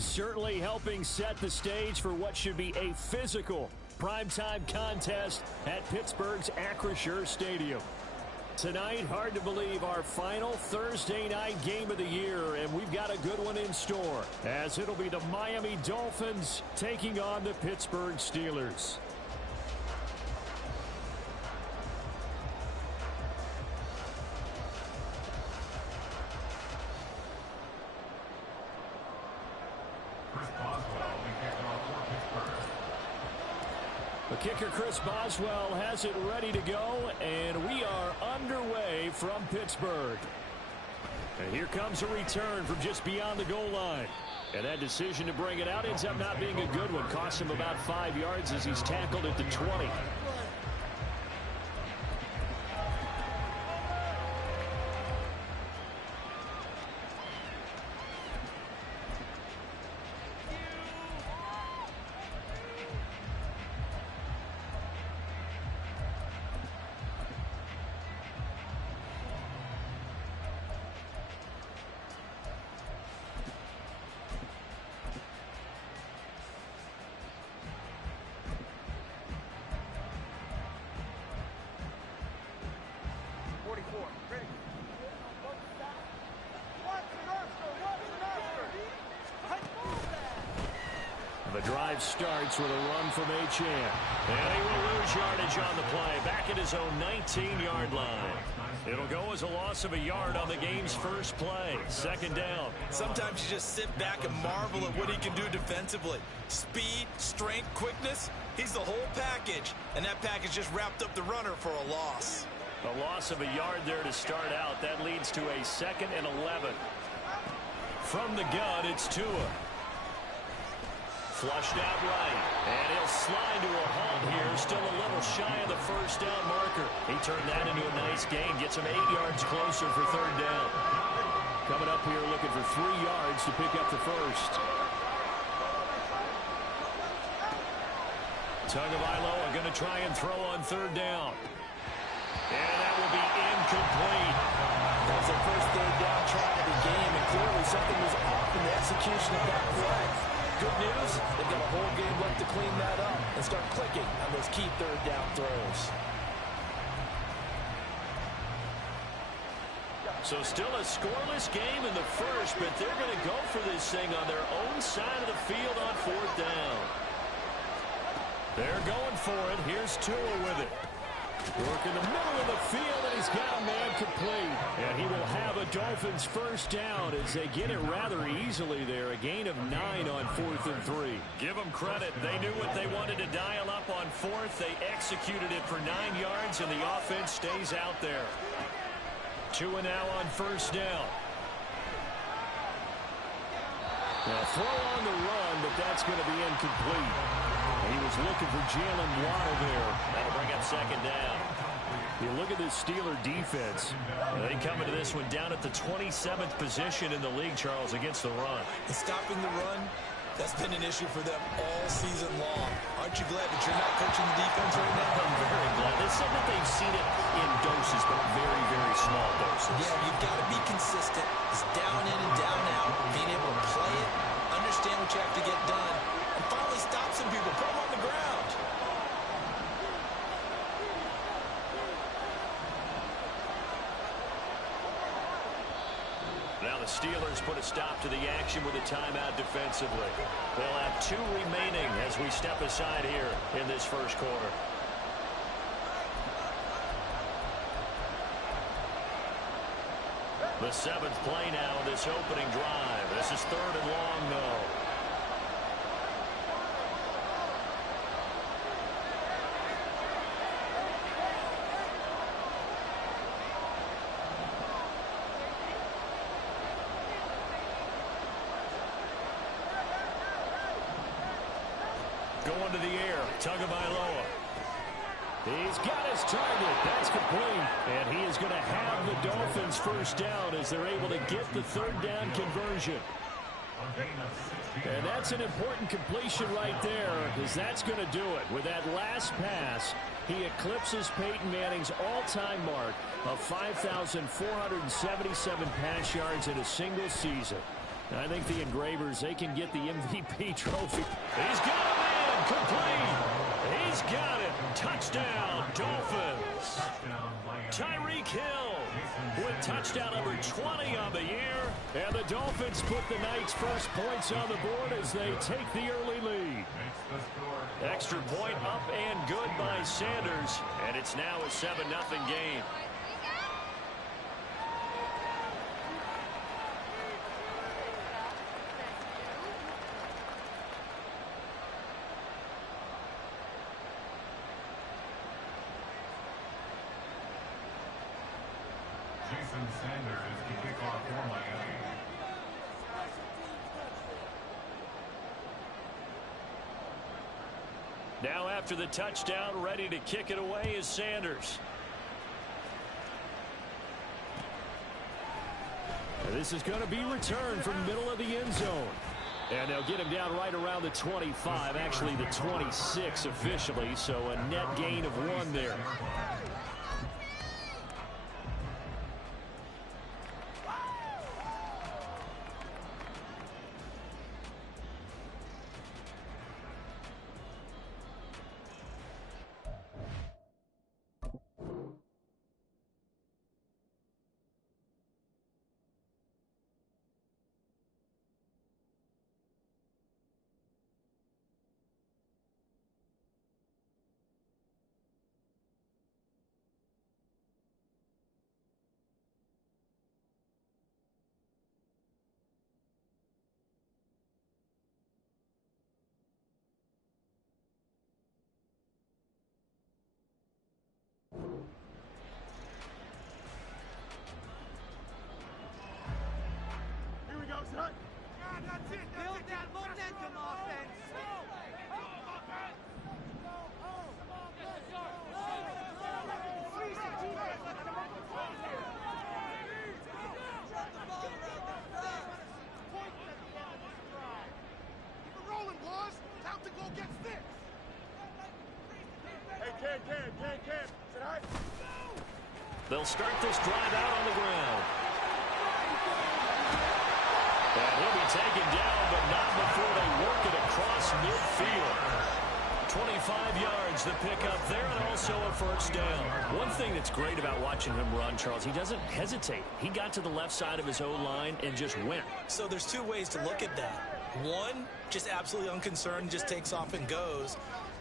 are certainly helping set the stage for what should be a physical primetime contest at Pittsburgh's Acrisure Stadium. Tonight, hard to believe, our final Thursday night game of the year, and we've got a good one in store, as it'll be the Miami Dolphins taking on the Pittsburgh Steelers. The kicker, Chris Boswell, has it ready to go, and we are underway from Pittsburgh. And here comes a return from just beyond the goal line. And that decision to bring it out ends up not being a good one. Cost him about 5 yards as he's tackled at the 20. The drive starts with a run from Achane. And he will lose yardage on the play. Back at his own 19-yard line. It'll go as a loss of a yard on the game's first play. Second down. Sometimes you just sit back and marvel at what he can do defensively. Speed, strength, quickness. He's the whole package. And that package just wrapped up the runner for a loss. A loss of a yard there to start out. That leads to a 2nd and 11. From the gun, it's Tua. Flushed out right, and he'll slide to a halt here, still a little shy of the first down marker. He turned that into a nice gain, gets him 8 yards closer for third down. Coming up here looking for 3 yards to pick up the first. Tagovailoa going to try and throw on third down. And that will be incomplete. That was their first third down try of the game, and clearly something was off in the execution of that play. Good news, they've got a whole game left to clean that up and start clicking on those key third down throws. So still a scoreless game in the first, but they're going to go for this thing on their own side of the field on fourth down. They're going for it. Here's Tua with it. Work in the middle of the field, and he's got a man complete. And he will have a Dolphins first down as they get it rather easily there. A gain of 9 on 4th and 3. Give them credit. They knew what they wanted to dial up on 4th. They executed it for 9 yards, and the offense stays out there. Tua now on first down. Now throw on the run, but that's going to be incomplete. He was looking for Jalen Waddle there. That'll bring up second down. You look at this Steeler defense. They come into this one down at the 27th position in the league, Charles, against the run. And stopping the run, that's been an issue for them all season long. Aren't you glad that you're not coaching the defense right now? I'm very glad. They said that they've seen it in doses, but very, very small doses. Yeah, you've got to be consistent. It's down in and down out. Being able to play it, understand what you have to get done, and finally stop some people, put them on the ground. Now the Steelers put a stop to the action with a timeout defensively. They'll have 2 remaining as we step aside here in this first quarter. The 7th play now in this opening drive. This is 3rd and long, though. Going to the air, Tagovailoa. He's got his target. That's complete. And he is going to have the Dolphins first down as they're able to get the third down conversion. And that's an important completion right there, because that's going to do it. With that last pass, he eclipses Peyton Manning's all-time mark of 5,477 pass yards in a single season. I think the Engravers, they can get the MVP trophy. He's got a man, complete. He's got it. Touchdown, Dolphins. Tyreek Hill with touchdown number 20 on the year. And the Dolphins put the Knights' first points on the board as they take the early lead. Extra point up and good by Sanders. And it's now a 7-0 game. Sanders is the kickoff for Miami. Now after the touchdown, ready to kick it away is Sanders. And this is going to be returned from the middle of the end zone. And they'll get him down right around the 25, actually the 26 officially, so a net gain of 1 there. Build that momentum, offense. Keep it rolling, boys. Time to go get fixed. Hey, Ken. Say hi. They'll start this drive out on the ground. And he'll be taken down, but not before they work it across midfield. 25 yards the pickup there, and also a first down. One thing that's great about watching him run, Charles, he doesn't hesitate. He got to the left side of his O-line and just went. So there's two ways to look at that. One, just absolutely unconcerned, just takes off and goes.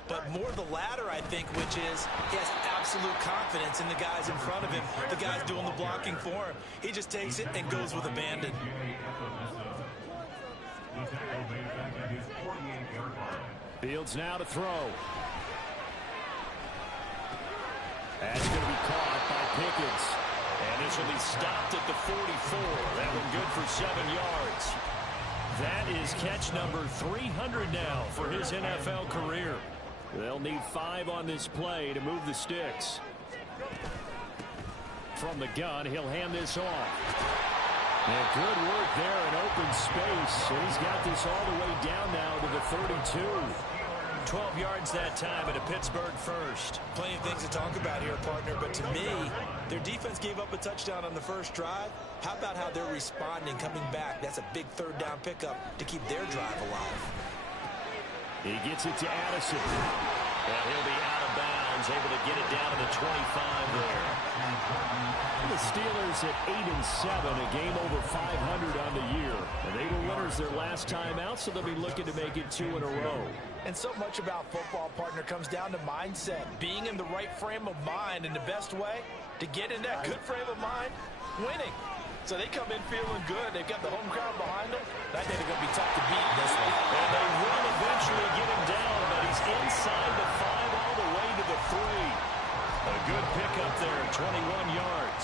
But more the latter, I think, which is he has absolute confidence in the guys in front of him, the guys doing the blocking for him. He just takes it and goes with abandon. Fields now to throw. That's going to be caught by Pickens. And this will be stopped at the 44. That one good for 7 yards. That is catch number 300 now for his NFL career. They'll need 5 on this play to move the sticks. From the gun, he'll hand this off. And good work there in open space. And he's got this all the way down now to the 32. 12 yards that time at a Pittsburgh first. Plenty of things to talk about here, partner, but to me, their defense gave up a touchdown on the first drive. How about how they're responding, coming back? That's a big third down pickup to keep their drive alive. He gets it to Addison. And he'll be out of bounds, able to get it down to the 25 there. The Steelers at 8-7, a game over 500 on the year. And they were winners their last time out, so they'll be looking to make it 2 in a row. And so much about football, partner, comes down to mindset. Being in the right frame of mind, and the best way to get in that good frame of mind, winning. So they come in feeling good. They've got the home crowd behind them. I think they're going to be tough to beat in this one. And they will eventually get him down, but he's inside the 5 all the way to the 3. A good pickup there, 21 yards.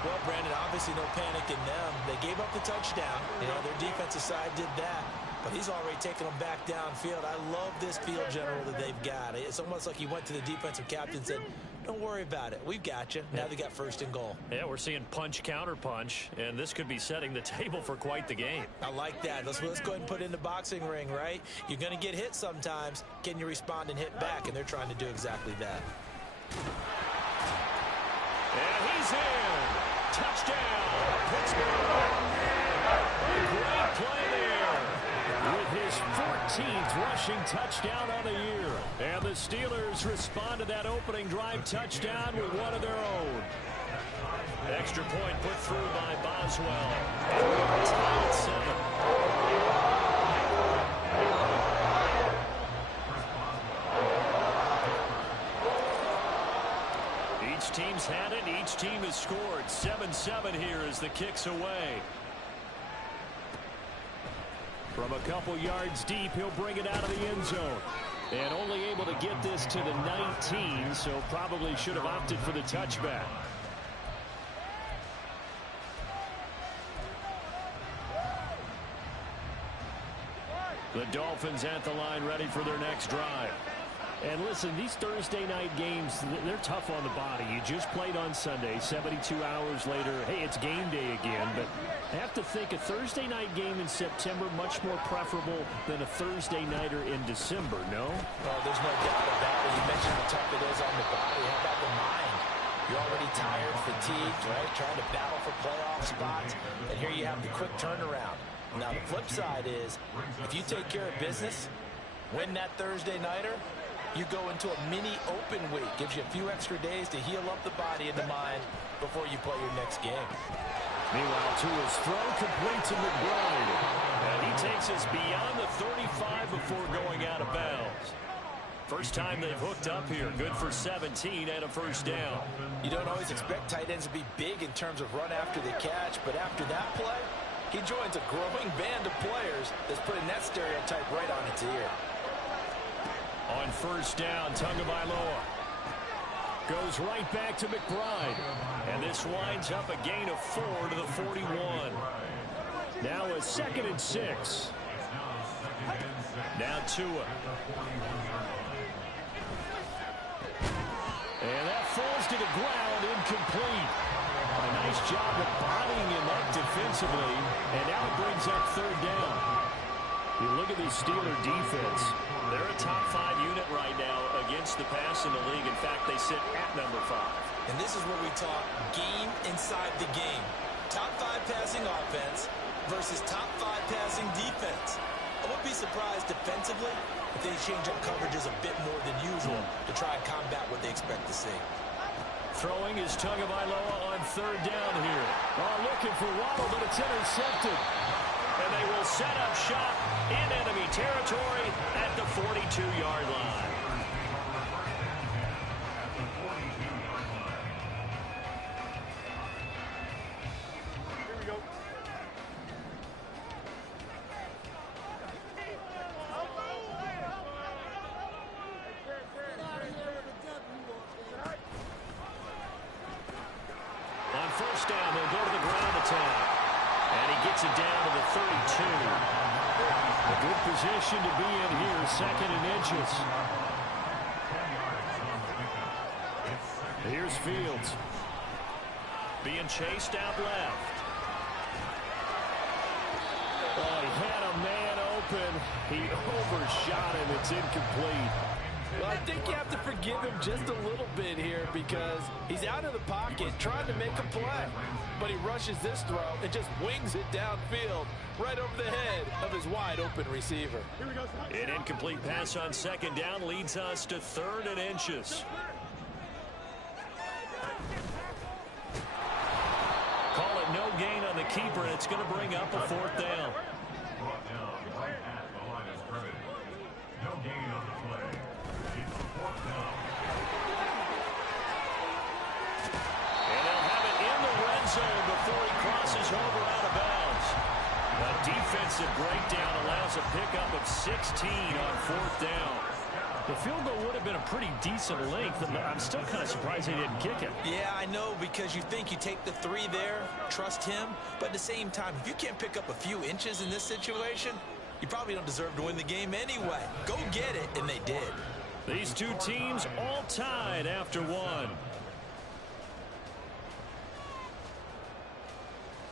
Well, Brandon, obviously no panic in them. They gave up the touchdown. You know, their defensive side did that. But he's already taken them back downfield. I love this field general that they've got. It's almost like he went to the defensive captain and said, don't worry about it. We've got you. Now they got first and goal. Yeah, we're seeing punch, counter punch, and this could be setting the table for quite the game. I like that. Let's go ahead and put it in the boxing ring, right? You're going to get hit sometimes. Can you respond and hit back? And they're trying to do exactly that. And he's in. Touchdown, Pittsburgh. A great play 14th rushing touchdown on the year. And the Steelers respond to that opening drive touchdown with one of their own. Extra point put through by Boswell. And we're tied at 7. Each team's had it. Each team has scored. 7-7 here as the kick's away. From a couple yards deep, he'll bring it out of the end zone. And only able to get this to the 19, so probably should have opted for the touchback. The Dolphins at the line, ready for their next drive. And listen, these Thursday night games, they're tough on the body. You just played on Sunday, 72 hours later. Hey, it's game day again, but I have to think a Thursday night game in September much more preferable than a Thursday nighter in December, no? Oh, there's no doubt about it. You mentioned how tough it is on the body. How about the mind? You're already tired, fatigued, right? Trying to battle for playoff spots. And here you have the quick turnaround. Now, the flip side is, if you take care of business, win that Thursday nighter, you go into a mini open week. Gives you a few extra days to heal up the body and the mind before you play your next game. Meanwhile, to his throw, complete to McBride. And he takes us beyond the 35 before going out of bounds. First time they've hooked up here. Good for 17 and a first down. You don't always expect tight ends to be big in terms of run after the catch, but after that play, he joins a growing band of players that's putting that stereotype right on its ear. On first down, Tagovailoa goes right back to McBride. And this winds up a gain of 4 to the 41. Now a 2nd and 6. Now Tua. And that falls to the ground, incomplete. A nice job of bodying him up defensively. And now it brings up 3rd down. You look at this Steeler defense. They're a top 5 unit right now against the pass in the league. In fact, they sit at number 5. And this is where we talk game inside the game. Top 5 passing offense versus top 5 passing defense. I wouldn't be surprised defensively if they change up coverages a bit more than usual to try and combat what they expect to see. Throwing is Tagovailoa on 3rd down here. Looking for Waddle, but it's intercepted. And they will set up shop in enemy territory at the 42-yard line. Here we go. On first down, they'll go to the ground attack. And he gets it down to the 32. A good position to be in here, 2nd and inches. Here's Fields. Being chased out left. Oh, he had a man open. He overshot him. It's incomplete. Well, I think you have to forgive him just a little bit here because he's out of the pocket trying to make a play. But he rushes this throw and just wings it downfield right over the head of his wide-open receiver. An incomplete pass on 2nd down leads us to 3rd and inches. Call it no gain on the keeper, and it's going to bring up a 4th down. Brought down right at the line of scrimmage. No gain on the play. It's a 4th down. And they'll have it in the red zone before he crosses over out of bounds. A defensive breakdown allows a pickup of 16 on 4th down. The field goal would have been a pretty decent length. I'm still kind of surprised he didn't kick it. Yeah, I know, because you think you take the 3 there, trust him. But at the same time, if you can't pick up a few inches in this situation, you probably don't deserve to win the game anyway. Go get it, and they did. These two teams all tied after 1.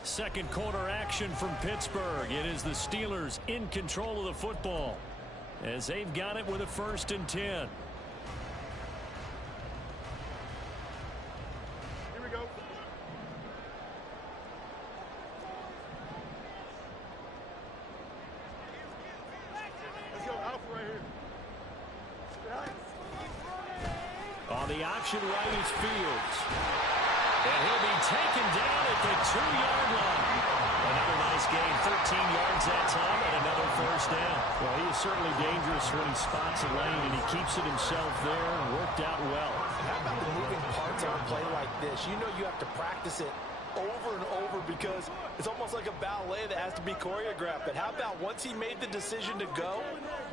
Second quarter action from Pittsburgh. It is the Steelers in control of the football as they've got it with a 1st and 10. Here we go. the option right is Fields. And he'll be taken down at the 2-yard line. Another nice gain, 13 yards that time, and another first down. Well, he is certainly dangerous when he spots a lane, and he keeps it himself there and worked out well. And how about the moving parts on a play like this? You know you have to practice it over and over because it's almost like a ballet that has to be choreographed. But how about once he made the decision to go,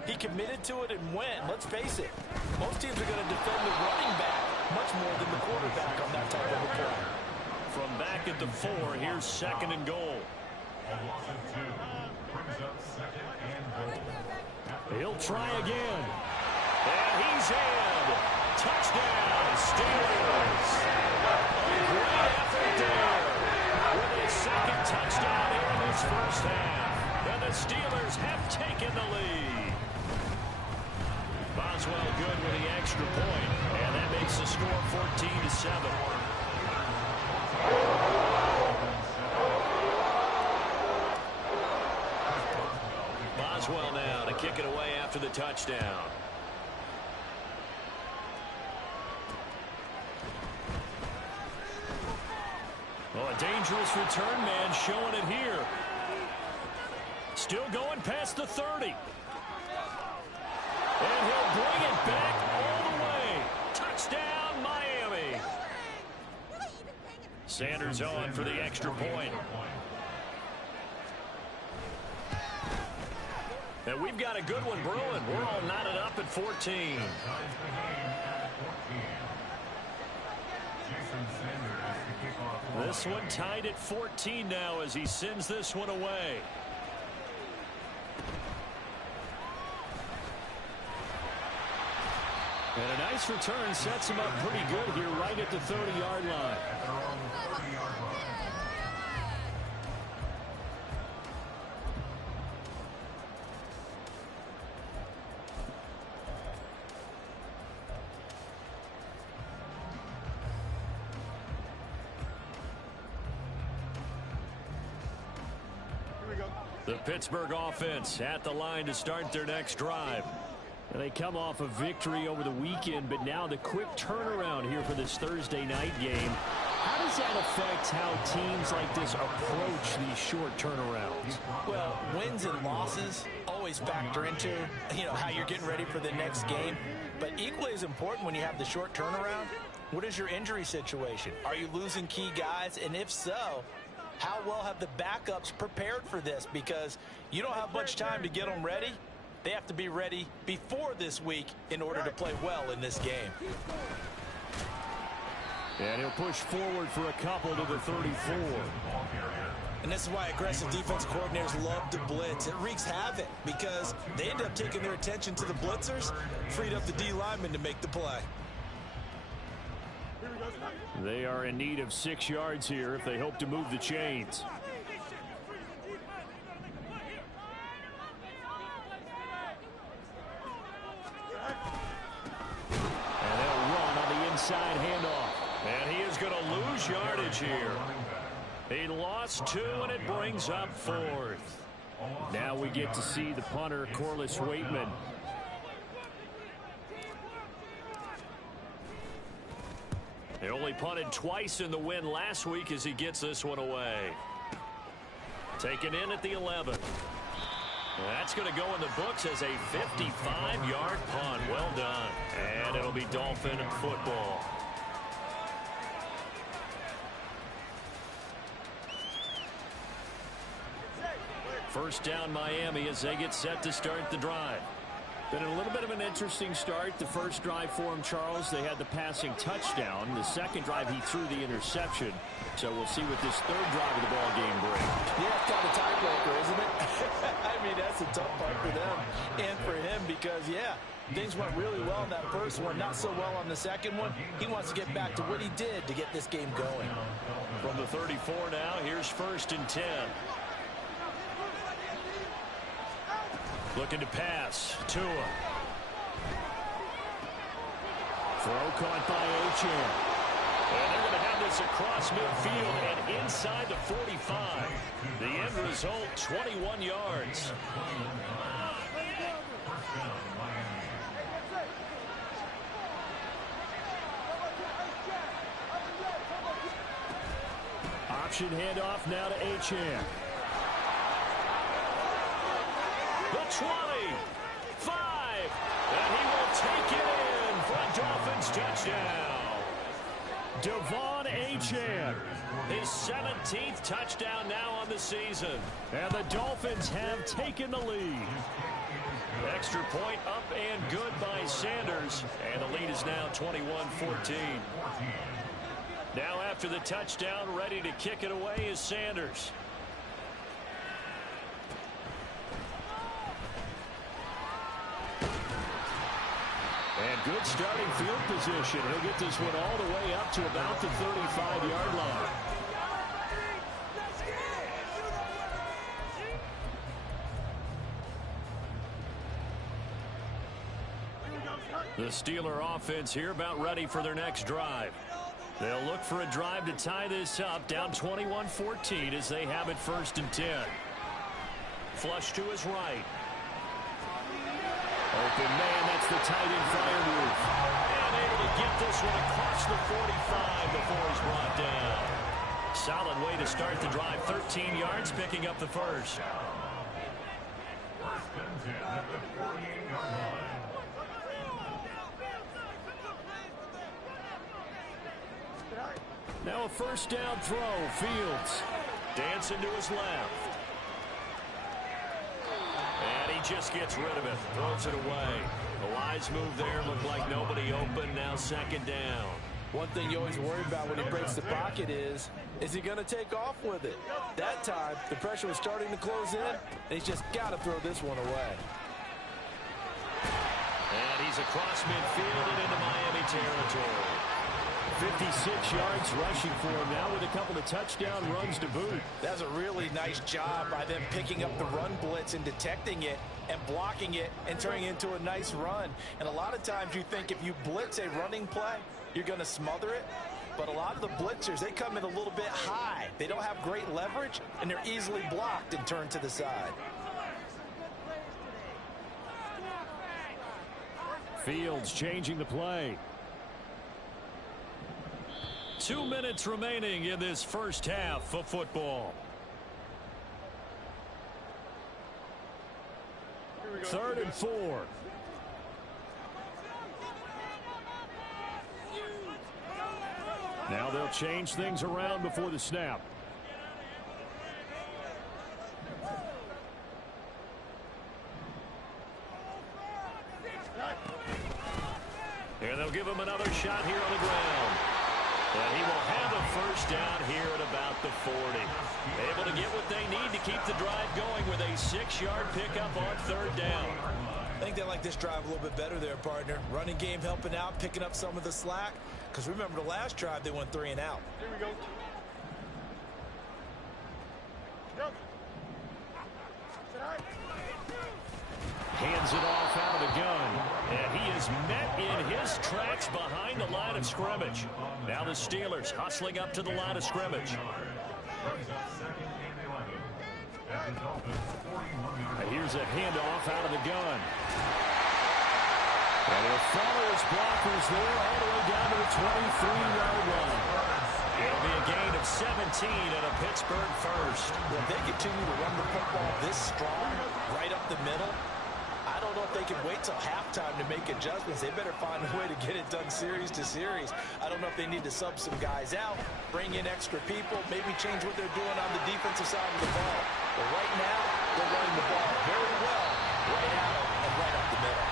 he committed to it and went. Let's face it, most teams are going to defend the running back much more than the quarterback on that type of a play. From back at the 4, here's 2nd and goal. A loss of 2 brings up 2nd and goal. He'll try again. And he's in. Touchdown, Steelers. A great effort there. With his 2nd touchdown here in this first half. And the Steelers have taken the lead. Boswell good with the extra point. And that makes the score 14-7. Boswell now to kick it away after the touchdown. Oh, a dangerous return man showing it here. Still going past the 30. And he'll bring it back all the way. Touchdown, Miami. Sanders on for the extra point. And we've got a good one brewing. We're all knotted up at 14. This one tied at 14 now as he sends this one away. And a nice return sets him up pretty good here right at the 30-yard line. The Pittsburgh offense at the line to start their next drive. And they come off a victory over the weekend, but now the quick turnaround here for this Thursday night game. How does that affect how teams like this approach these short turnarounds? Well, wins and losses always factor into, how you're getting ready for the next game. But equally as important when you have the short turnaround, what is your injury situation? Are you losing key guys? And if so, how well have the backups prepared for this? Because you don't have much time to get them ready. They have to be ready before this week in order to play well in this game. And he'll push forward for a couple to the 34. And this is why aggressive defensive coordinators love to blitz. It wreaks havoc because they end up taking their attention to the blitzers, freed up the D lineman to make the play. They are in need of 6 yards here if they hope to move the chains. And they'll run on the inside handoff. And he is going to lose yardage here. He lost 2, and it brings up 4th. Now we get to see the punter, Corliss Waitman. He only punted twice in the win last week as he gets this one away. Taken in at the 11. That's going to go in the books as a 55-yard punt. Well done. And it'll be Dolphin football. First down Miami as they get set to start the drive. Been a little bit of an interesting start. The first drive for him, Charles, they had the passing touchdown. The second drive, he threw the interception. So we'll see what this third drive of the ball game brings. Yeah, it's kind of a tiebreaker, isn't it? I mean, that's a tough part for them and for him because, things went really well in that first one, not so well on the second one. He wants to get back to what he did to get this game going. From the 34 now, here's 1st and 10. Looking to pass. Tua. Throw caught by Ochan. And they're going to have this across midfield and inside the 45. The end result, 21 yards. option handoff now to Achane. The 20, 5, and he will take it in for a Dolphins touchdown. Devon Achane, his 17th touchdown now on the season. And the Dolphins have taken the lead. Extra point up and good by Sanders. And the lead is now 21-14. Now after the touchdown, ready to kick it away is Sanders. And good starting field position. He'll get this one all the way up to about the 35-yard line. The Steeler offense here about ready for their next drive. They'll look for a drive to tie this up, down 21-14 as they have it 1st and 10. Flush to his right. Open man, that's the tight end Firewolf. And able to get this one across the 45 before he's brought down. Solid way to start the drive, 13 yards, picking up the first. 1st and 10 at the 48-yard line. Now a 1st down throw. Fields dancing to his left. And he just gets rid of it. Throws it away. A wise move there. Looked like nobody open. Now 2nd down. One thing you always worry about when he breaks the pocket is he going to take off with it? That time, the pressure was starting to close in, and he's just got to throw this one away. And he's across midfield and into Miami territory. 56 yards rushing for him now with a couple of touchdown runs to boot. That's a really nice job by them picking up the run blitz and detecting it and blocking it and turning it into a nice run. And a lot of times you think if you blitz a running play, you're going to smother it. But a lot of the blitzers, they come in a little bit high. They don't have great leverage, and they're easily blocked and turned to the side. Fields changing the play. 2 minutes remaining in this first half of football. 3rd and 4. Now they'll change things around before the snap. And they'll give him another shot here on the ground. And he will have a 1st down here at about the 40. Able to get what they need to keep the drive going with a 6-yard pickup on 3rd down. I think they like this drive a little bit better there, partner. Running game helping out, picking up some of the slack. Because remember the last drive, they went 3 and out. Here we go. Hands it off out of the gun. And he is met in his tracks behind the line of scrimmage. Now the Steelers hustling up to the line of scrimmage. Here's a handoff out of the gun. And he'll follow his blockers there all the way down to the 23-yard line. It'll be a gain of 17 and a Pittsburgh first. Well, if they continue to run the football this strong, right up the middle, I don't know if they can wait till halftime to make adjustments. They better find a way to get it done series to series. I don't know if they need to sub some guys out, bring in extra people, maybe change what they're doing on the defensive side of the ball. But right now, they're running the ball very well, right out and right up the middle.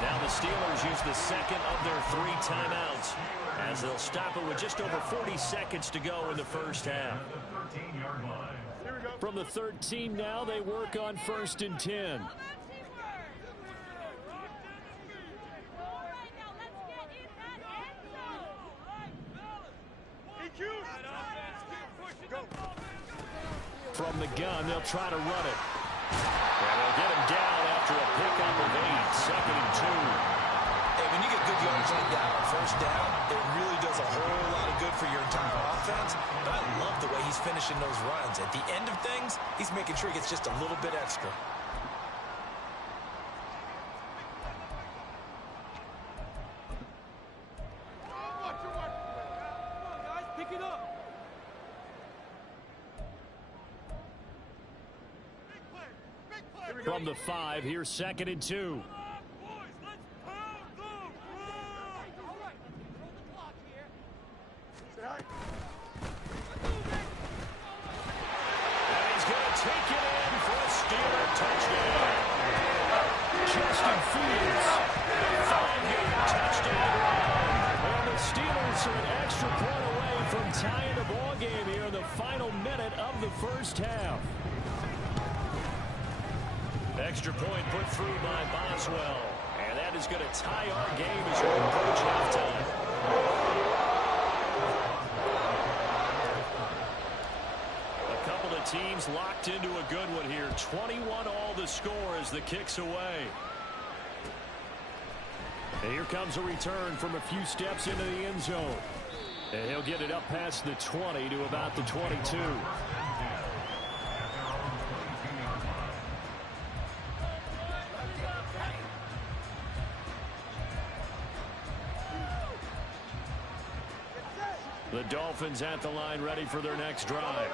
Now the Steelers use the 2nd of their 3 timeouts as they'll stop it with just over 40 seconds to go in the first half. From the 13 now, they work on 1st and 10. From the gun, they'll try to run it. And they'll get him down after a pickup of 8, 2nd and 2. Hey, when you get good yards like that on 1st down, it really does a whole lot of good for your entire offense. But I love the way he's finishing those runs. At the end of things, he's making sure he gets just a little bit extra. From the 5, here's 2nd and 2. Take it in for a Steeler touchdown. Justin Fields, 5-yard touchdown run. And the Steelers are an extra point away from tying the ball game here in the final minute of the first half. Extra point put through by Boswell. And that is going to tie our game as we approach halftime. Teams locked into a good one here. 21 all the score as the kick's away. And here comes a return from a few steps into the end zone. And he'll get it up past the 20 to about the 22. The Dolphins at the line ready for their next drive.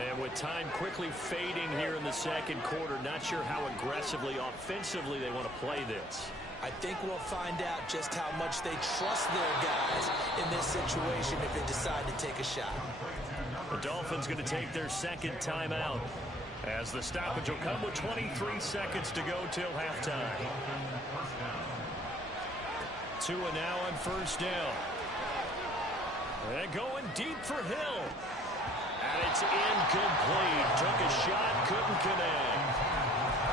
And with time quickly fading here in the second quarter, not sure how aggressively, offensively they want to play this. I think we'll find out just how much they trust their guys in this situation if they decide to take a shot. The Dolphins going to take their second timeout as the stoppage will come with 23 seconds to go till halftime. Tua now on first down. And going deep for Hill. And it's incomplete. Took a shot, couldn't connect.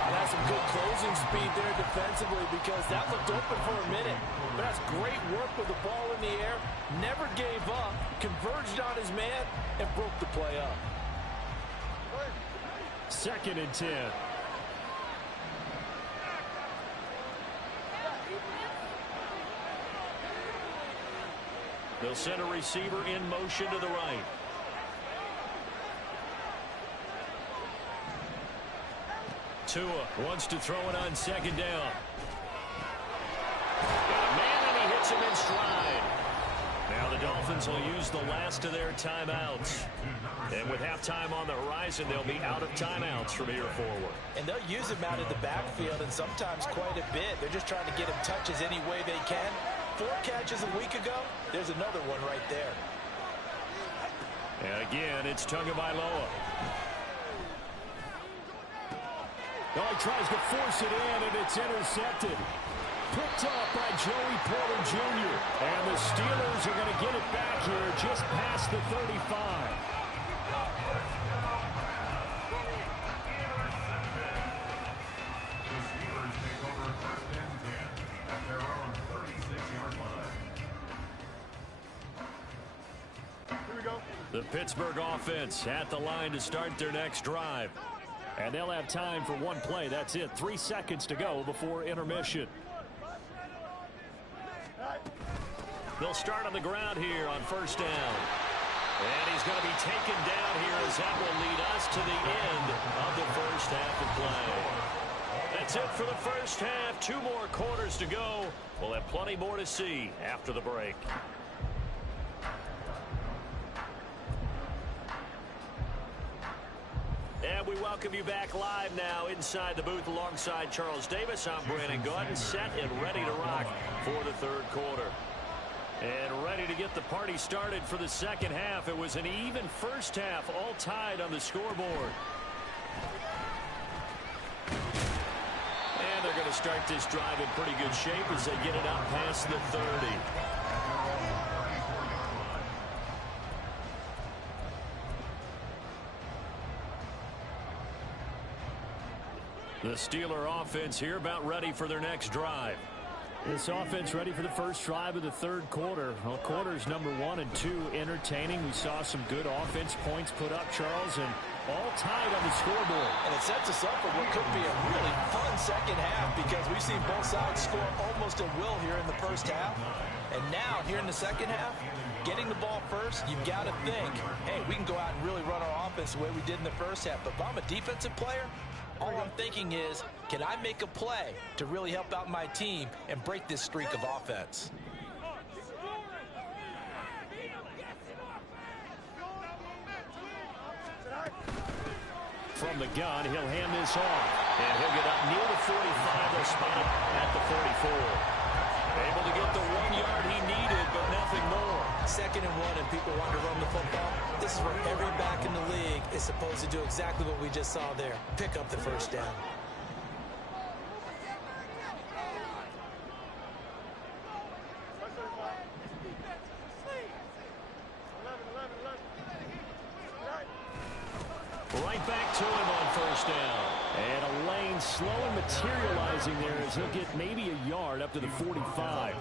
That's some good closing speed there defensively because that looked open for a minute. But that's great work with the ball in the air. Never gave up, converged on his man, and broke the play up. 2nd and 10. They'll send a receiver in motion to the right. Tua wants to throw it on second down. Got a man, and he hits him in stride. Now the Dolphins will use the last of their timeouts. And with halftime on the horizon, they'll be out of timeouts from here forward. And they'll use him out in the backfield, and sometimes quite a bit. They're just trying to get him touches any way they can. 4 catches a week ago, there's another one right there. And again, it's Tagovailoa. Oh, he tries to force it in, and it's intercepted. Picked up by Joey Porter Jr. And the Steelers are going to get it back here just past the 35. The Pittsburgh offense at the line to start their next drive. And they'll have time for one play. That's it. 3 seconds to go before intermission. They'll start on the ground here on first down. And he's going to be taken down here as that will lead us to the end of the first half of play. That's it for the first half. 2 more quarters to go. We'll have plenty more to see after the break. And we welcome you back live now inside the booth alongside Charles Davis. I'm Brandon Gordon, set and ready to rock for the third quarter. And ready to get the party started for the second half. It was an even first half, all tied on the scoreboard. And they're going to start this drive in pretty good shape as they get it out past the 30. The Steeler offense here about ready for their next drive. This offense ready for the first drive of the third quarter. Well, quarters number 1 and 2 entertaining. We saw some good offense points put up, Charles, and all tied on the scoreboard. And it sets us up for what could be a really fun second half because we've seen both sides score almost at will here in the first half. And now, here in the second half, getting the ball first, you've got to think, hey, we can go out and really run our offense the way we did in the first half. But if I'm a defensive player, all I'm thinking is, can I make a play to really help out my team and break this streak of offense? from the gun. He'll hand this off. And he'll get up near the 45. They'll spot it at the 44. Able to get the 1 yard he needed, but nothing more. 2nd and 1, and people want to run the football. This is where every back in the league is supposed to do exactly what we just saw there. Pick up the first down. Right back to him on first down. And a lane slowly materializing there as he'll get maybe a yard up to the 45.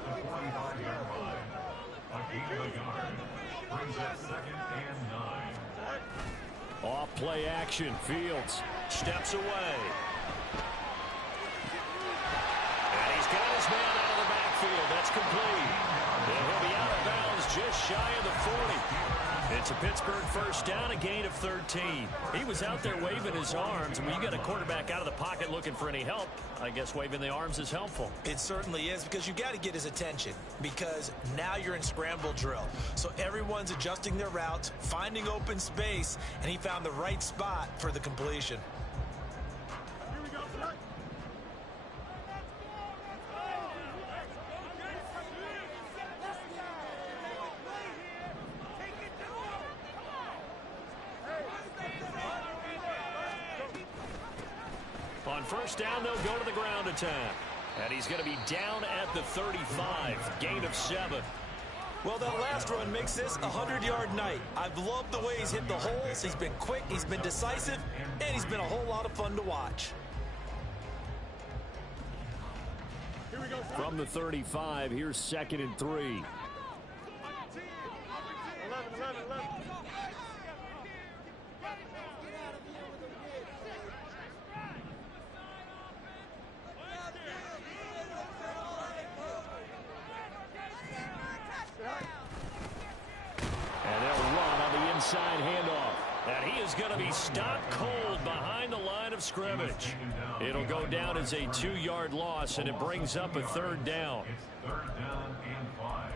Off play action. Fields steps away. And he's got his man out of the backfield. That's complete. And he'll be out of bounds just shy of the 40. It's a Pittsburgh first down, a gain of 13. He was out there waving his arms. When you get a quarterback out of the pocket looking for any help, I guess waving the arms is helpful. It certainly is, because you got to get his attention, because now you're in scramble drill. So everyone's adjusting their routes, finding open space, and he found the right spot for the completion. On first down, they'll go to the ground attack. And he's going to be down at the 35. Gain of 7. Well, that last run makes this a 100-yard night. I've loved the way he's hit the holes. He's been quick, he's been decisive, and he's been a whole lot of fun to watch. From the 35, here's 2nd and 3. And they'll run on the inside handoff. And he is going to be stopped cold behind the line of scrimmage. It'll go down as a 2-yard loss, and it brings up a 3rd down. It's 3rd down and 5.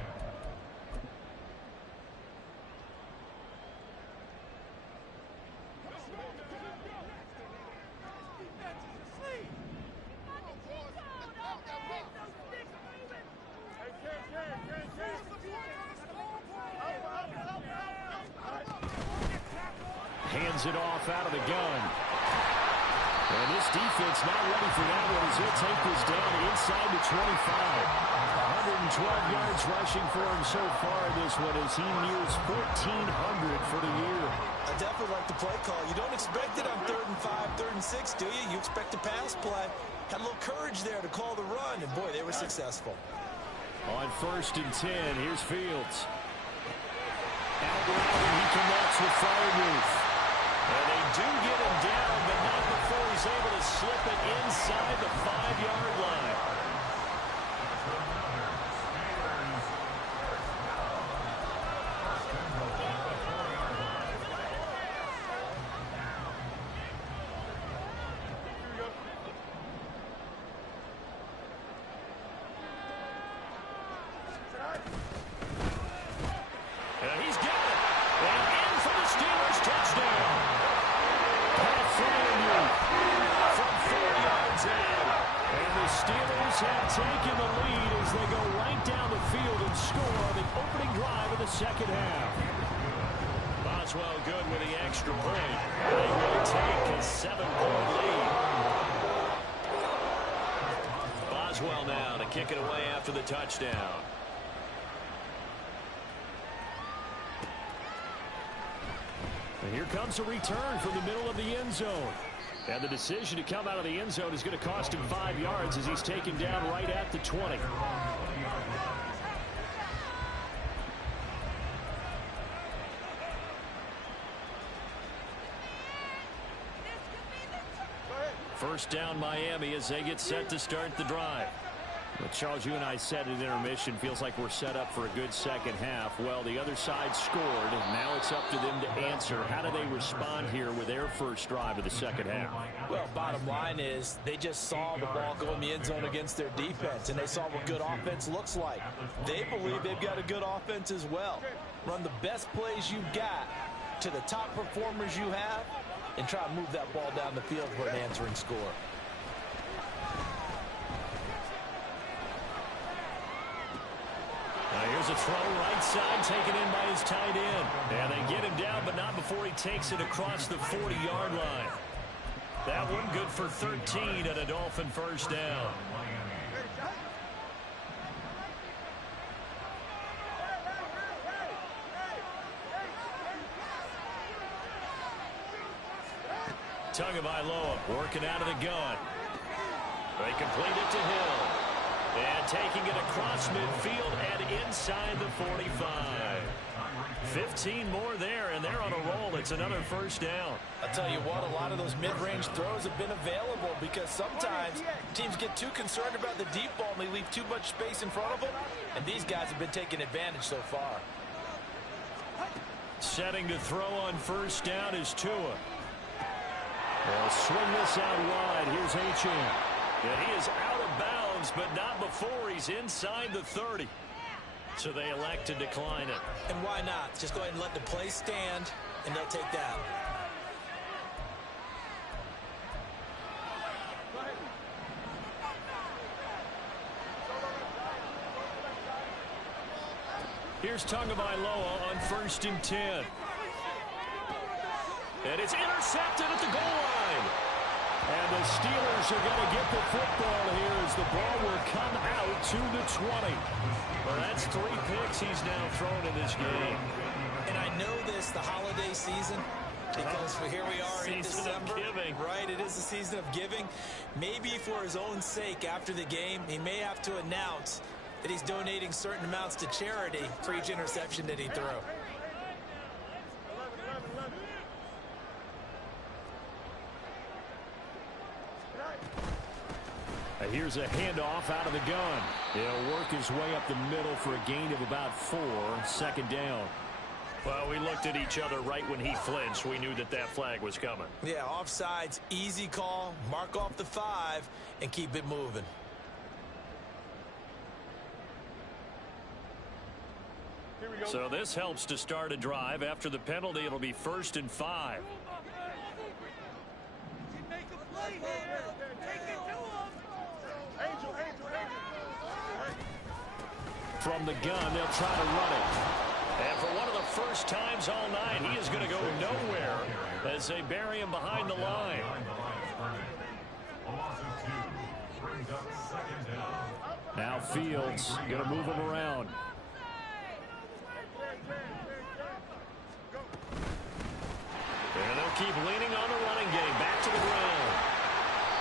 Hands it off out of the gun. And this defense not ready for that one as he'll take this down inside the 25. 112 yards rushing for him so far this one as he nears 1,400 for the year. I definitely like the play call. You don't expect it on 3rd and 5, 3rd and 6, do you? You expect a pass play. Had a little courage there to call the run, and boy, they were successful. On 1st and 10, here's Fields. Out route, and he connects with Firemuth. And they do get him down, but not before he's able to slip it inside the 5-yard line. And he's got it. And in for the Steelers touchdown. From 4 yards out. And the Steelers have taken the lead as they go right down the field and score on the opening drive of the 2nd half. Boswell good with the extra point. They will take a 7-point lead. Boswell now to kick it away after the touchdown. And here comes a return from the middle of the end zone. And the decision to come out of the end zone is going to cost him 5 yards as he's taken down right at the 20. First down Miami as they get set to start the drive. Well, Charles, you and I said at intermission, feels like we're set up for a good second half. Well, the other side scored, and now it's up to them to answer. How do they respond here with their first drive of the second half? Well, bottom line is they just saw the ball go in the end zone against their defense, and they saw what good offense looks like. They believe they've got a good offense as well. Run the best plays you've got to the top performers you have, and try to move that ball down the field for an answering score. Here's a throw right side taken in by his tight end. And they get him down, but not before he takes it across the 40-yard line. That one good for 13 and a Dolphin first down. Tagovailoa working out of the gun. They complete it to Hill. And taking it across midfield and inside the 45. 15 more there, and they're on a roll. It's another first down. I'll tell you what, a lot of those mid-range throws have been available because sometimes teams get too concerned about the deep ball and they leave too much space in front of them, and these guys have been taking advantage so far. Setting to throw on first down is Tua. They'll swing this out wide. Here's Achane. And he is out of bounds, but not before he's inside the 30. So they elect to decline it. And why not? Just go ahead and let the play stand, and they'll take that. Here's Tagovailoa on 1st and 10. And it's intercepted at the goal line. And the Steelers are going to get the football here as the ball will come out to the 20. Well, that's 3 picks he's now thrown in this game. And I know this, the holiday season, because here we are in December. Right, it is the season of giving. Maybe for his own sake after the game, he may have to announce that he's donating certain amounts to charity for each interception that he threw. Here's a handoff out of the gun. He'll work his way up the middle for a gain of about 4. 2nd down. Well, we looked at each other right when he flinched. We knew that that flag was coming. Yeah, offsides, easy call. Mark off the 5 and keep it moving. So this helps to start a drive. After the penalty, it'll be 1st and 5. Make a play here. Take it to him. From the gun, they'll try to run it. And for one of the first times all night, he is going to go nowhere as they bury him behind the line. Now Fields going to move him around. And they'll keep leaning on the running game. Back to the ground.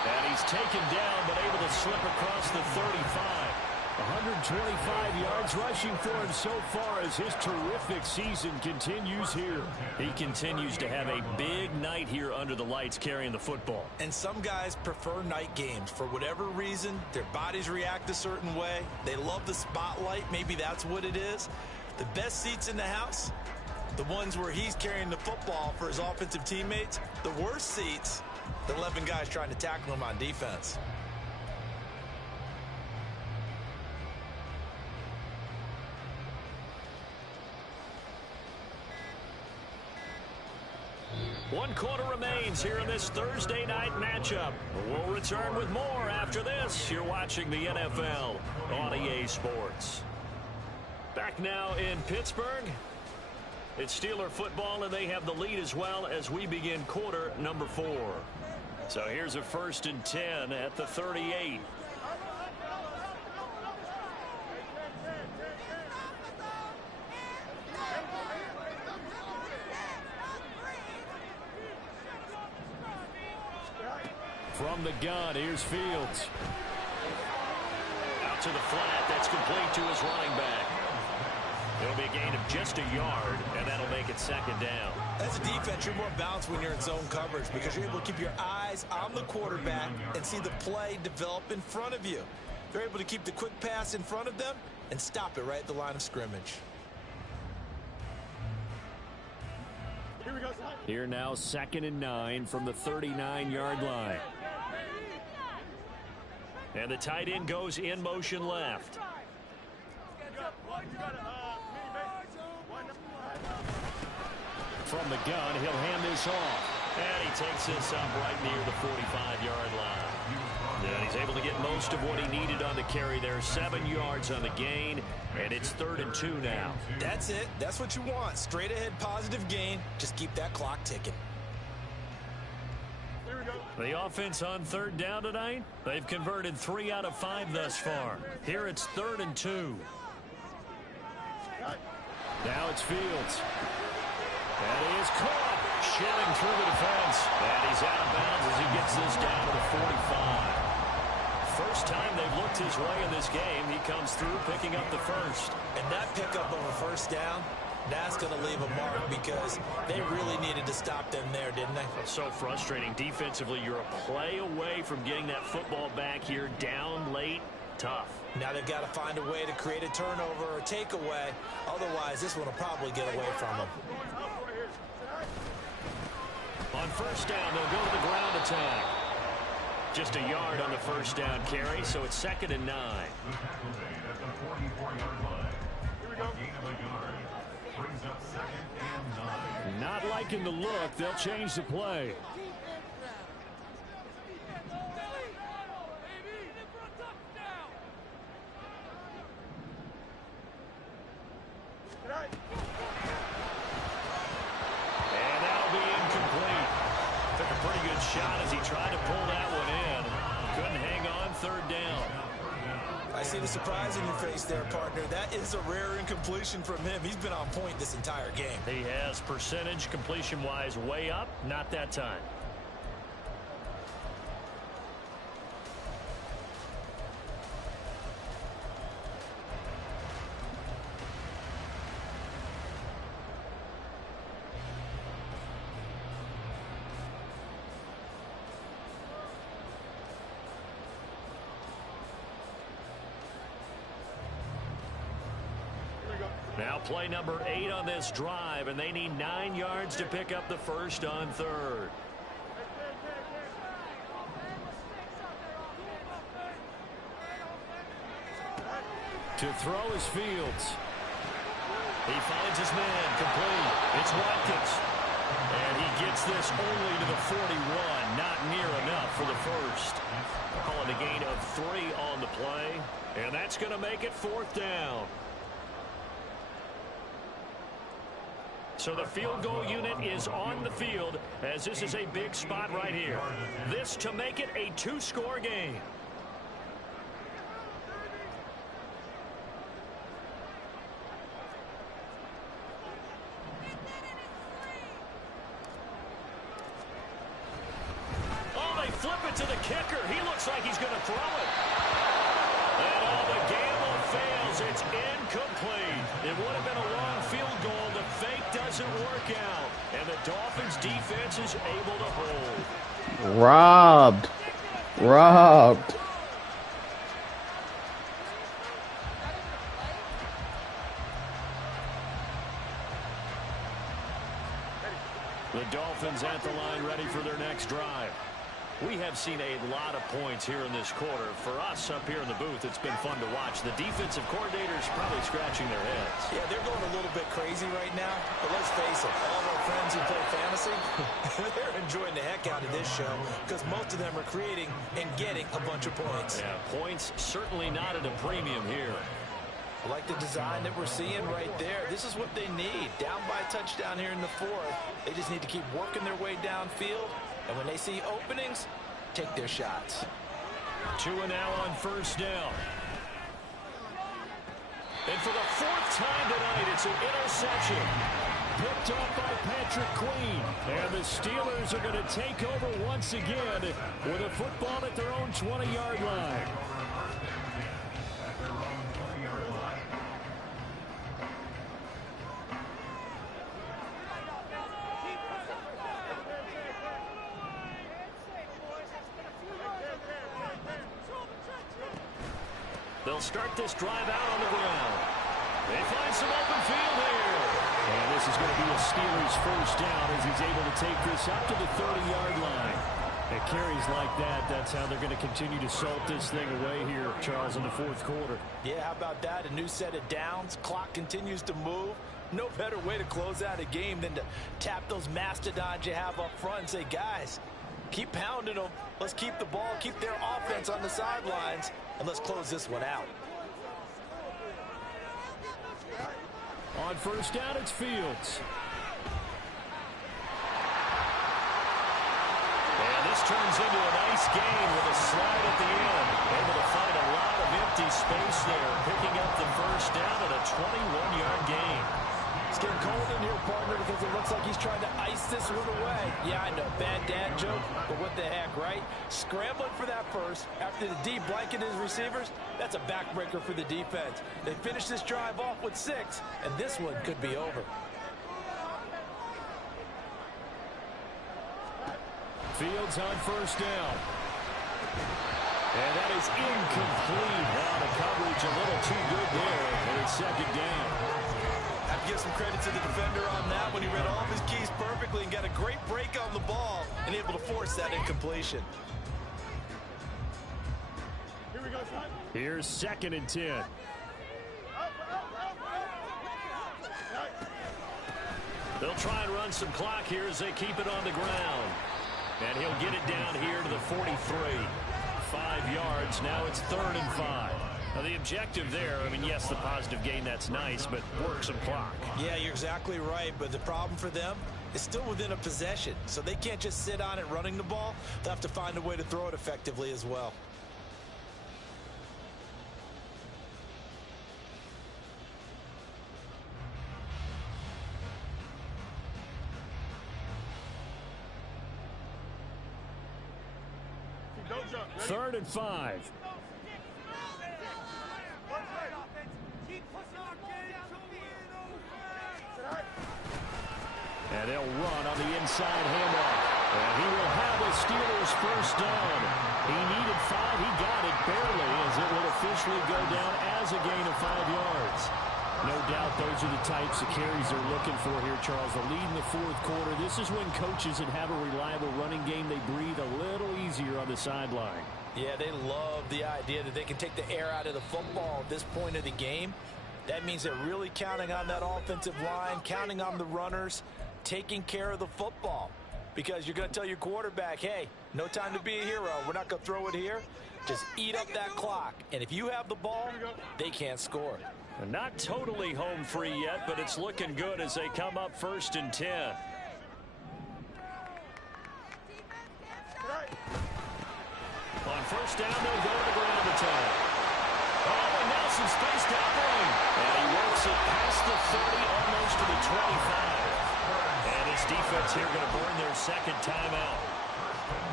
And he's taken down, but able to slip across the 35. 125 yards rushing for him so far as his terrific season continues here. He continues to have a big night here under the lights carrying the football. And some guys prefer night games. For whatever reason, their bodies react a certain way. They love the spotlight. Maybe that's what it is. The best seats in the house, the ones where he's carrying the football for his offensive teammates. The worst seats, the 11 guys trying to tackle him on defense. One quarter remains here in this Thursday night matchup. We'll return with more after this. You're watching the NFL on EA Sports. Back now in Pittsburgh. It's Steeler football, and they have the lead as well as we begin quarter number 4. So here's a 1st and 10 at the 38. From the gun, here's Fields. Out to the flat. That's complete to his running back. It'll be a gain of just a yard, and that'll make it 2nd down. As a defense, you're more balanced when you're in zone coverage because you're able to keep your eyes on the quarterback and see the play develop in front of you. They're able to keep the quick pass in front of them and stop it right at the line of scrimmage. Here now, 2nd and 9 from the 39-yard line. And the tight end goes in motion left. From the gun, he'll hand this off. And he takes this up right near the 45-yard line. And he's able to get most of what he needed on the carry there. 7 yards on the gain, and it's 3rd and 2 now. That's it. That's what you want. Straight ahead positive gain. Just keep that clock ticking. The offense on 3rd down tonight, they've converted 3 out of 5 thus far. Here it's 3rd and 2. Now it's Fields. And he is caught, shilling through the defense. And he's out of bounds as he gets this down to the 45. First time they've looked his way in this game, he comes through picking up the first. And that pickup of a first down, that's going to leave a mark because they really needed to stop them there, didn't they? So frustrating. Defensively, you're a play away from getting that football back here down late. Tough. Now they've got to find a way to create a turnover or takeaway. Otherwise, this one will probably get away from them. On first down, they'll go to the ground attack. Just a yard on the first down carry, so it's 2nd and 9. The tackle made at the 44-yard line. Here we go. Gain of a yard. Brings up 2nd and 9. Not liking the look. They'll change the play. And that'll be incomplete. Took a pretty good shot as he tried to pull that one in. Couldn't hang on 3rd down. I see the surprise in your face there, partner. That is a rare incompletion from him. He's been on point this entire game. He has percentage completion-wise way up. Not that time. Now play number 8 on this drive, and they need 9 yards to pick up the first on 3rd. To throw is Fields. He finds his man complete. It's Watkins. And he gets this only to the 41. Not near enough for the first. Calling a gain of 3 on the play. And that's going to make it 4th down. So the field goal unit is on the field as this is a big spot right here. This to make it a 2-score game. Oh, they flip it to the kicker. He looks like he's going to throw it. And all the gamble fails. It's incomplete. It would have been a long field goal. The fake doesn't work out. And the Dolphins defense is able to hold. Robbed. The Dolphins at the line ready for their next drive. We have seen a lot of points here in this quarter. For us up here in the booth, it's been fun to watch. The defensive coordinators probably scratching their heads. Yeah, they're going a little bit crazy right now. But let's face it, all of our friends who play fantasy, they're enjoying the heck out of this show because most of them are creating and getting a bunch of points. Yeah, points certainly not at a premium here. I like the design that we're seeing right there. This is what they need. Down by a touchdown here in the 4th. They just need to keep working their way downfield. And when they see openings, take their shots. 2 and now on first down. And for the 4th time tonight, it's an interception. Picked up by Patrick Queen. And the Steelers are going to take over once again with a football at their own 20-yard line. They'll start this drive out on the ground. They find some open field here. And this is going to be a Steelers first down as he's able to take this up to the 30-yard line. At carries like that, that's how they're going to continue to salt this thing away here, Charles, in the 4th quarter. Yeah, how about that? A new set of downs. Clock continues to move. No better way to close out a game than to tap those mastodons you have up front and say, guys, keep pounding them. Let's keep the ball, keep their offense on the sidelines, and let's close this one out. On first down, it's Fields. And this turns into a nice gain with a slide at the end. Able to find a lot of empty space there, picking up the first down at a 21-yard gain. It's getting cold in here, partner, because it looks like he's trying to ice this one away. Yeah, I know, bad dad joke, but what the heck, right? Scrambling for that first after the D blanket his receivers, that's a backbreaker for the defense. They finish this drive off with 6, and this one could be over. Fields on first down. And that is incomplete. Now the coverage a little too good there, and it's second down. I have to give some credit to the defender on that when he read all of his keys perfectly and got a great break on the ball and able to force that incompletion. Here we go, son. Here's 2nd and 10. They'll try and run some clock here as they keep it on the ground. And he'll get it down here to the 43. 5 yards. Now it's 3rd and 5. Now the objective there, I mean, yes, the positive gain, that's nice, but work some clock. Yeah, you're exactly right, but the problem for them is still within a possession, so they can't just sit on it running the ball. They'll have to find a way to throw it effectively as well. Don't jump. Ready? 3rd and 5. And they'll run on the inside handoff. And he will have the Steelers first down. He needed 5. He got it barely as it will officially go down as a gain of 5 yards. No doubt those are the types of carries they're looking for here, Charles. The lead in the 4th quarter. This is when coaches that have a reliable running game, they breathe a little easier on the sideline. Yeah, they love the idea that they can take the air out of the football at this point of the game. That means they're really counting on that offensive line, counting on the runners, taking care of the football. Because you're going to tell your quarterback, hey, no time to be a hero. We're not going to throw it here. Just eat up that clock. And if you have the ball, they can't score. Not totally home free yet, but it's looking good as they come up 1st and 10. On first down, they'll go to the ground attack. Oh, and now some space down the lane. And he works it past the 30, almost to the 25. And his defense here going to burn their 2nd timeout.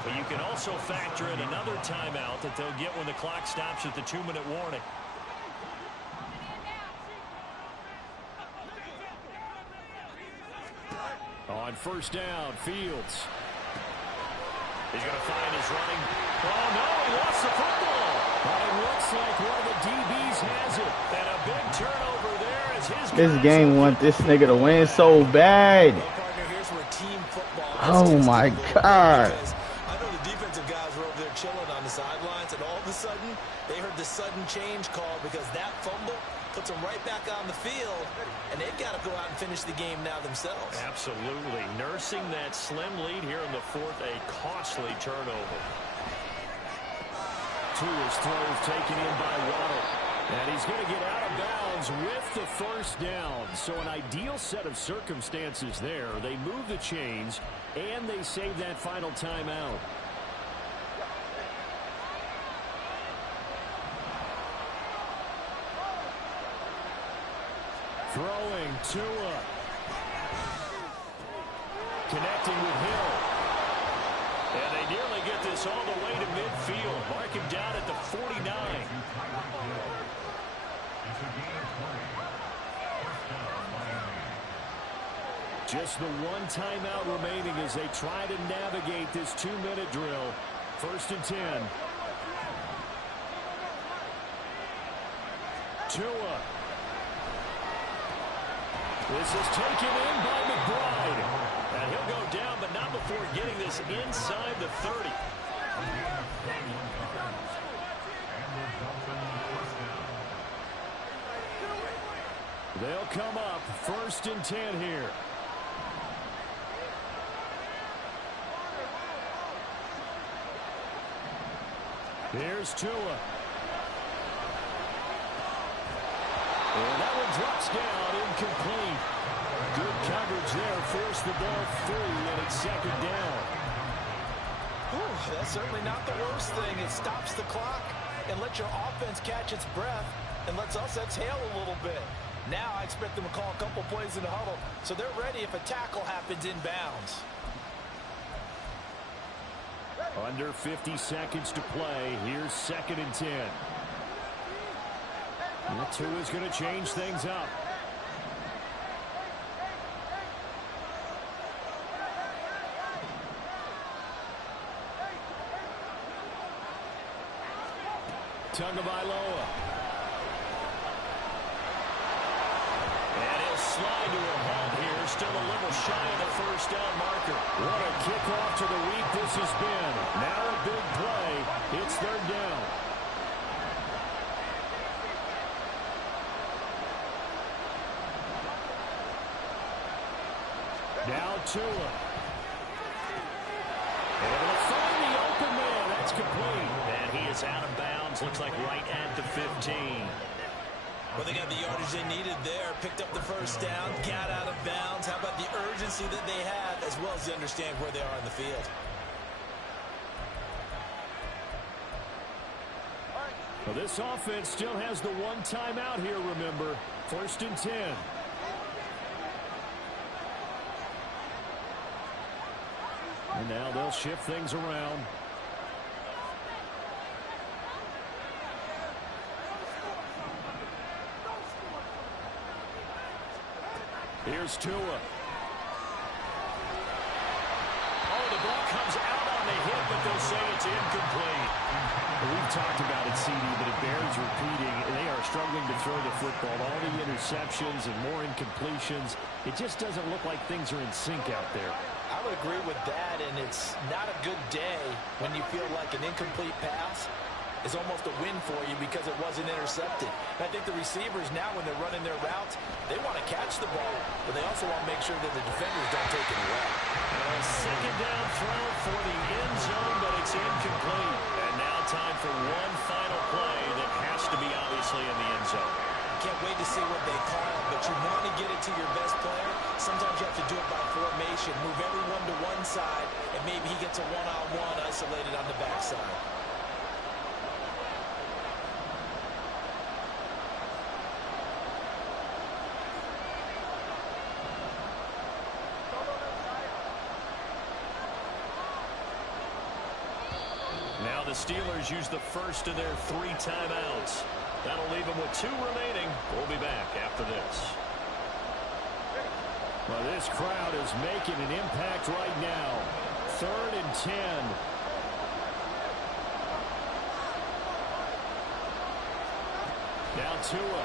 But you can also factor in another timeout that they'll get when the clock stops at the 2-minute warning. On first down, Fields. He's going to find his running. Oh, no, he lost the football. But it looks like one of the DBs has it. And a big turnover there as his This game want this nigga to win so bad. Well, partner, here's where team football Oh, my God. I know the defensive guys were over there chilling on the sidelines, and all of a sudden, they heard the sudden change call because that fumble puts them right back on the field, and they've got to go out and finish the game now themselves. Absolutely. Nursing that slim lead here in the 4th, a costly turnover. Tua's throws taken in by Waddle. And he's going to get out of bounds with the first down. So an ideal set of circumstances there. They move the chains, and they save that final timeout. Throwing Tua. Connecting with Hill. And they nearly get this all the way to midfield. Mark him down at the 49. Just the one timeout remaining as they try to navigate this 2-minute drill. 1st and 10. Tua. This is taken in by McBride. And he'll go down, but not before getting this inside the 30. They'll come up 1st and 10 here. Here's Tua. And that one drops down, incomplete. Good coverage there, forced the ball through, and it's 2nd down. Whew, that's certainly not the worst thing. It stops the clock and lets your offense catch its breath and lets us exhale a little bit. Now I expect them to call a couple plays in the huddle so they're ready if a tackle happens inbounds. Under 50 seconds to play. Here's 2nd and 10. And Tua's going to change things up. Tagovailoa. And he'll slide to a halt here. Still a little shy of the 1st down marker. What a kickoff to the week this has been. Now a big play. It's 3rd down. Now Tua. And he'll find the open man. That's complete. And he is out of bounds. Looks like right at the 15. Well, they got the yardage they needed there. Picked up the 1st down. Got out of bounds. How about the urgency that they had as well as they understand where they are on the field? Well, this offense still has the one timeout here, remember. 1st and 10. And now they'll shift things around. Here's Tua. Oh, the ball comes out on the hit, but they'll say it's incomplete. We've talked about it, CD, but it bears repeating. They are struggling to throw the football. All the interceptions and more incompletions. It just doesn't look like things are in sync out there. I would agree with that, and it's not a good day when you feel like an incomplete pass is almost a win for you because it wasn't intercepted. And I think the receivers now, when they're running their routes, they want to catch the ball, but they also want to make sure that the defenders don't take it away. A 2nd down throw for the end zone, but it's incomplete. And now time for one final play that has to be obviously in the end zone. Can't wait to see what they call, but you want to get it to your best player. Sometimes you have to do it by formation, move everyone to one side, and maybe he gets a one-on-one isolated on the backside. Now the Steelers use the first of their 3 timeouts. That'll leave them with 2 remaining. We'll be back after this. Well, this crowd is making an impact right now. 3rd and 10. Now Tua.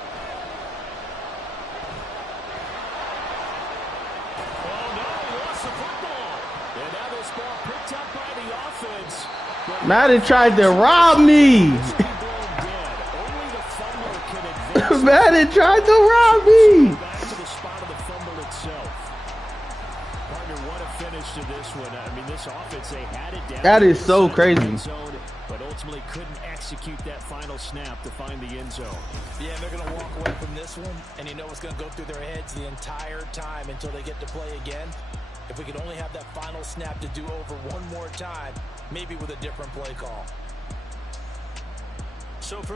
Oh, no, he lost the football. And now this ball picked up by the offense. Madden tried to rob me. Madden tried to rob me. Back to the spot of the fumble itself. Partner, what a finish to this one. I mean, this offense, they had it down. That is so crazy. Zone, but ultimately couldn't execute that final snap to find the end zone. Yeah, and they're going to walk away from this one, and you know what's going to go through their heads the entire time until they get to play again. If we could only have that final snap to do over one more time, maybe with a different play call. So for